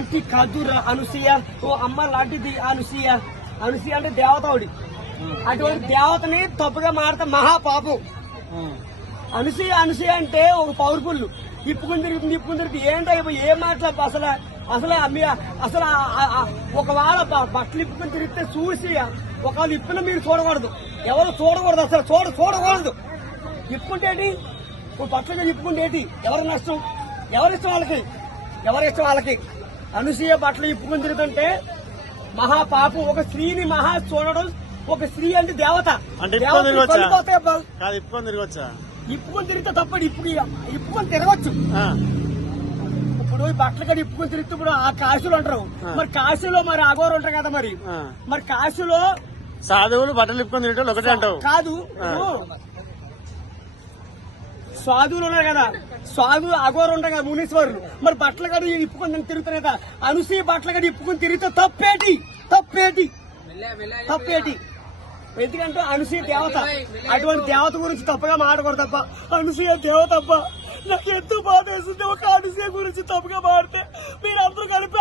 అలాంటి కాదు అనసూయ, ఓ అమ్మ లాంటిది అనసూయ. అనసూయ అంటే దేవతావుడి. అటువంటి దేవతని తప్పుగా మారితే మహాపాపం. అనసూయ అనసూయ అంటే ఒక పవర్ఫుల్. ఇప్పుకుని తిరుగుతుంది ఏంటో ఏం మాట్లాడు అసలు. అసలు అసలు ఒకవేళ బట్టలు ఇప్పుకుని తిరిగితే చూసి ఒకవేళ ఇప్పున మీరు చూడకూడదు, ఎవరు చూడకూడదు, అసలు చూడకూడదు. ఇప్పుకుంటేటి బట్టలు ఇప్పుకుంటేటి ఎవరి నష్టం? ఎవరిష్టం వాళ్ళకి. అనసూయ బట్టలు ఇప్పుకుని తిరుగుతుంటే మహాపాపం. ఒక స్త్రీని మహా చూడడం, ఒక స్త్రీ అంటే దేవత. ఇప్పుకొని తిరిగితే తప్పడు. ఇప్పుకొని తిరగచ్చు. ఇప్పుడు బట్టలు కడి ఇప్పుకొని తిరిగితే ఇప్పుడు ఆ కాశీలు అంటారు. మరి కాశీలో మరి అఘోరు ఉంటారు కదా. మరి కాశీలో సాధువులు బట్టలు ఇప్పుకొని తిరగడం ఒకటే అంటావు కాదు. సాధువులు ఉన్నారు కదా, సాధువులు అఘోరు ఉంటారు కదా, మునీశ్వరులు. మరి బట్టలు కడి ఇప్పుకొని తిరుగుతారు కదా. అనసూయ బట్టలు కడి ఇప్పుకొని తిరిగితే తప్పేటి. ఎందుకంటే అనసూయ దేవత. అటువంటి దేవత గురించి తప్పగా మాట్లాడకూడదు తప్ప. అనసూయ దేవత అబ్బా, నాకు ఎంతో బాధ వేస్తుంది. ఒక అనసూయ గురించి తప్పుగా మాడితే మీరందరూ కలిపి